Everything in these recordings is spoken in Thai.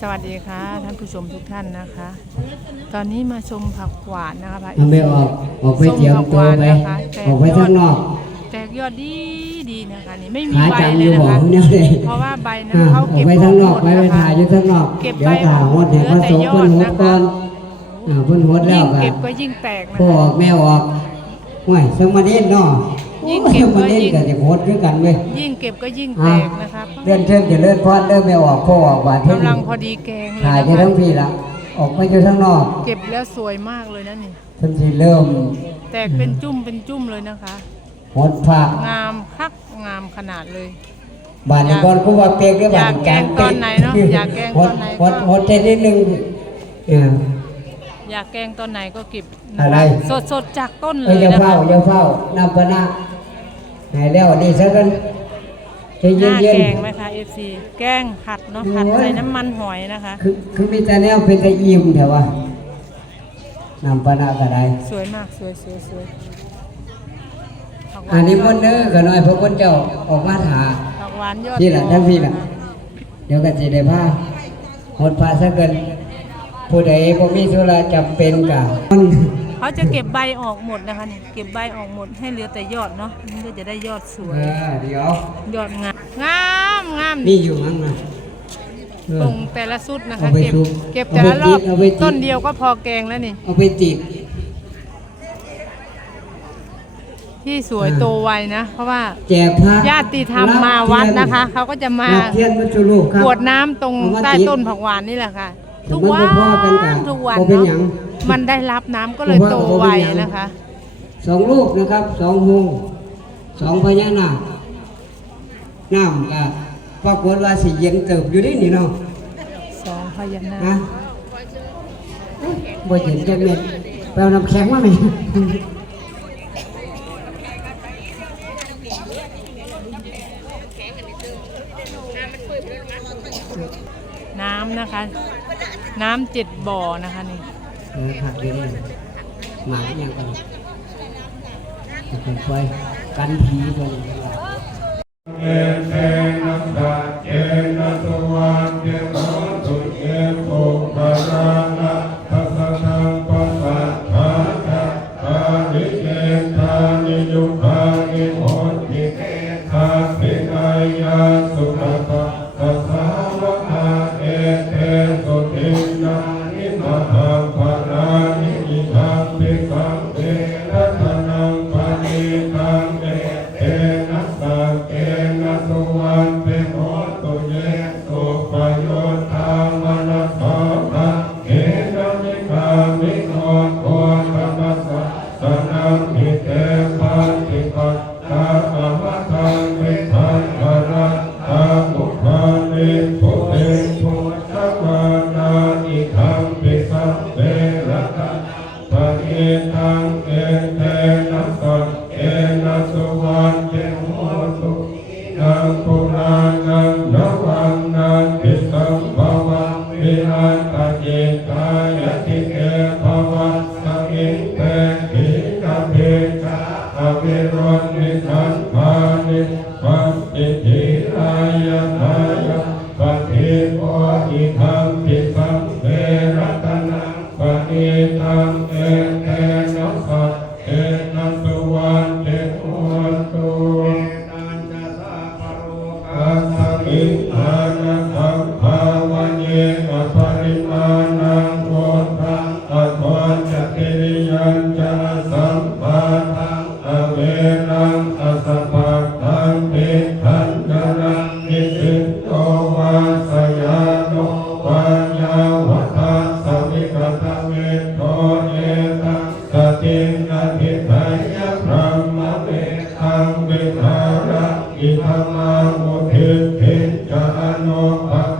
สวัสดีค่ะท่านผู้ชมทุกท่านนะคะ ตอนนี้มาชมผักหวานนะคะพระมันไม่ออกออกไปเตรียมตัวไปส้มผักหวานนะคะแตออกไปข้างนอก แตกยอดดีดีนะคะนี่ไม่มีหาใบจังอเลยยู่นะบอกคะเนี่ยเลยเพราะว่าใบนั้นอ่าเขาออเก็กบไปข้างนอกหไปมดไปนะคะถ่ายอยู่ข้างนอกเก็บเดี๋ยวใบถ่ายหมดเนี่ยเหลืก็อแต่ส่งยอเพิ่ดนหัวนะคะก่อนอ่าเพิ่นหัวแล้ยิ่วงก็เก็บก็ยิ่งแตกนะพ่อคะออกแม่ออกห่วยสมาเด่นเนาะ ยิ่งเก็บสมาเด่นก็ยิ่งก็จะโหดคือกันเว้ยยิ่งเก็บก็ยิ่งแตอ่ากนะคะเลื่อนเชิญจะเลื่อนพอดเลื่อนไม่ออกพ่อออกบาดเพิ่นกำลังพอดีแกงเลยถ่ายนะได้คะทั้งพี่ละออกไปอยู่ข้างนอก เก็บแล้วสวยมากเลยนะนี่เพิ่นสิเริ่ม แตกเป็นจุ่มเป็นจุ่มเลยนะคะหดผ้างามคักงามขนาดเลยบ้านนี้บอลกูว่าเปียกด้วยบ้านอยากแกล้งตอนไหนเนาะอยากแกล้งตอนไหนก็หดหดใจนิดนึงเออ อยากแกงตอนไหนก็เก็บอะไร สดสดๆจากต้นเลเอ้ยยอย่านะเฝ้าคะ อย่าเฝ้านำปนะหายแล้วนี่ซะกันใจหเย็น้านแกเย็นงไหมคะ FC แกงผัดเนาะผัดโอ้ย ใส่น้ำมันหอยนะคะ คือคือมีแต่แนวเป็นแต่อิ่มแถวว่านำปนะก็ได้สวยมากสวยสวยสวยผักหวาอันนี้มนต์เด้อก็น้อยพระคุณเจ้าออกมาถา ผักหวานยอดพี่ล่ะทองทั้งพี่ล่ะนะคะเดี๋ยวกันสิได้ผ้าหดผ้าซะเกิน ผู้ใดบ่มีธุระจำเป็นก็เขาจะเก็บใบออกหมดนะคะนี่เก็บใบออกหมดให้เหลือแต่ยอดเนาะมันก็จะได้ยอดสวเอยอเดี๋ยวยอดงามงามงามมีอยู่มั้งนะเออตรงแต่ละสุดนะคะเอาไปเก็บทุบเก็บเอาแต่ไปละรอบติดเอาไปติดต้นเดียวก็พอแกงแล้วนี่เอาไปติดที่สวยโตไวนะ เพราะว่าแจกพระญาติธรรมมาวัดนะคะ เขาก็จะมารับเทียนพระจุลูกครับกรวดน้ำตรงเอามาใต้ติดต้นผักหวานนี่แหละค่ะแต่ ทุกมันวันบ่พอกันกะทุกวันบ่เป็นหยัเนาะงมันได้รับน้ำก็เลยบ่พอโตบ่ไวเป็นหยังนะคะสองลูกนะครับสองหงสองพญานาคน้ำก็ปรากฏว่าสิเย็นเติบอยู่นี่นี่เนาะสองพญานานะคบ่เย็นจักเม็ดแปลน้ำแข็งมาไหมน้ำนะคะ น้ำเจ็ดบ่อนะคะนี่เออผักเยู่นี่หมาอย่างกันเป็นไฟกันผีตัวนี้เอเปรัตนังปณิตังเอเตนะสัตเอนะสุ จานุปะ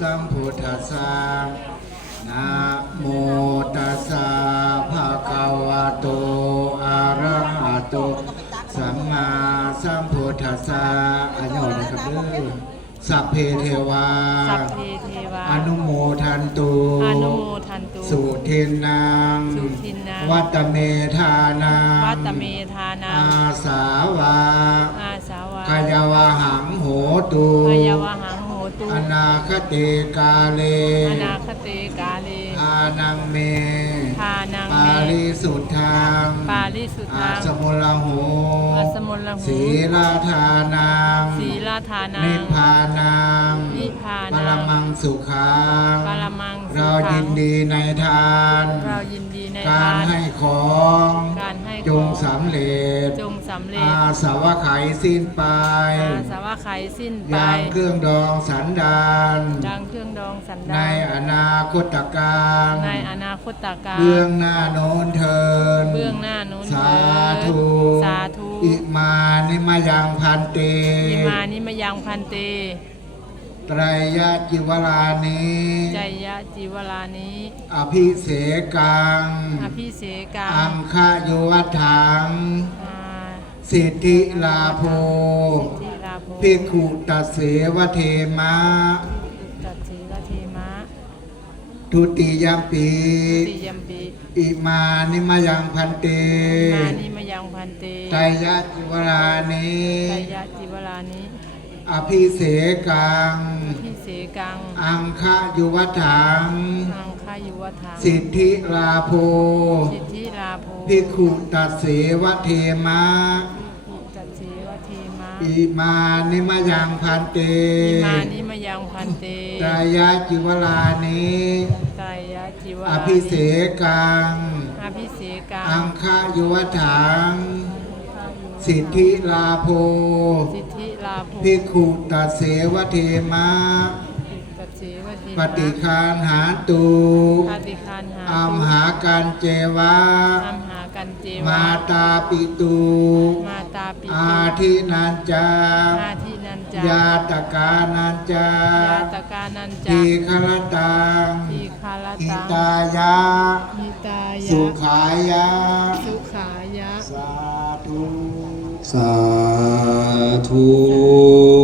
สัมพุทธัสสะนะโมตัสสะภะคะวะโตอะระหะโตสัมมาสัมพุทธัสสะอันนี้ออกนะครับเด้อสัพเพเทวา สัพเพเทวา อนุโมทันตุ อนุโมทันตุ สุทินนางสุทินนางวัตเมธานังวัตเมธานาอาสาวาอาสาวากายาวาหังโหตุพยวหังโหตุ อนาคเตกาเล อนาคเตกาเลอานังเม ทานังปาเมลิสุทธังปาลิสุทอาธังสมุลโหอาสมุลละหูศีลาทานัง ศีลาทานันิงพพานังนิพพาปนัรงมังสุขัง ปรมังสุเราขัยิงนดีในทาน เรายินดีในกาทารนให้ของ การให้จงของสำเร็จ จงสำเร็จ อาสาวะไขสิ้นไป อาสาวะไขสิ้นไป อย่างเครื่องดองสันดานดังเครื่องดองสันในดานอนาคตการในอนาคตการ เบื้องหน้าโน้นเทินเบื้องหน้านู้นสาธุสาธุ อิมานิมายังพันเต อิมานิมยังพันเต ไตรยะจิวรานิใจยะจีวลานิอภิเสกัง อภิเสกาอังคโยวัฏถังอ่า สิทธิลาโภสิทธิลาโภภิกขุตัสเสวเทมะ ตัดสีละเทมะทุติยมปีติยมปิอิมานิมายังพันเตมานิมยังพันเตไตรยะจิวรานิใจยะจีวลานิอภิเสกังอภิเสกัง อังคโยวัฏถัง อังคา ยุวัฏังสิทธิลาโภสิทธิลาโภภิกขุตัสเสวเทมะตัดสีวะเทมะอิมานิมายังพันเตอิมานิมยังพันเตไตรยะจิวรานิไตรยะจีวอลานิภิเสกัง อภิเสกังอังคโยวัฏถัง สิทธิลาโภสิทธิลาโภภิกขุตัสเสวเทมะตัดสีวะเท ปมะฏิคานหาตุปฏิคันหาอัมหาการเจวะอัมหากันเจวะ มาตาปิตุมาตาปิอาตุทินันจาอาทินันจายาตกานันจายาตกานันจาทีคารตังทีคาลหิตังตายะหิตายะ สุขายะ สุขายะ สาธุ สาธุ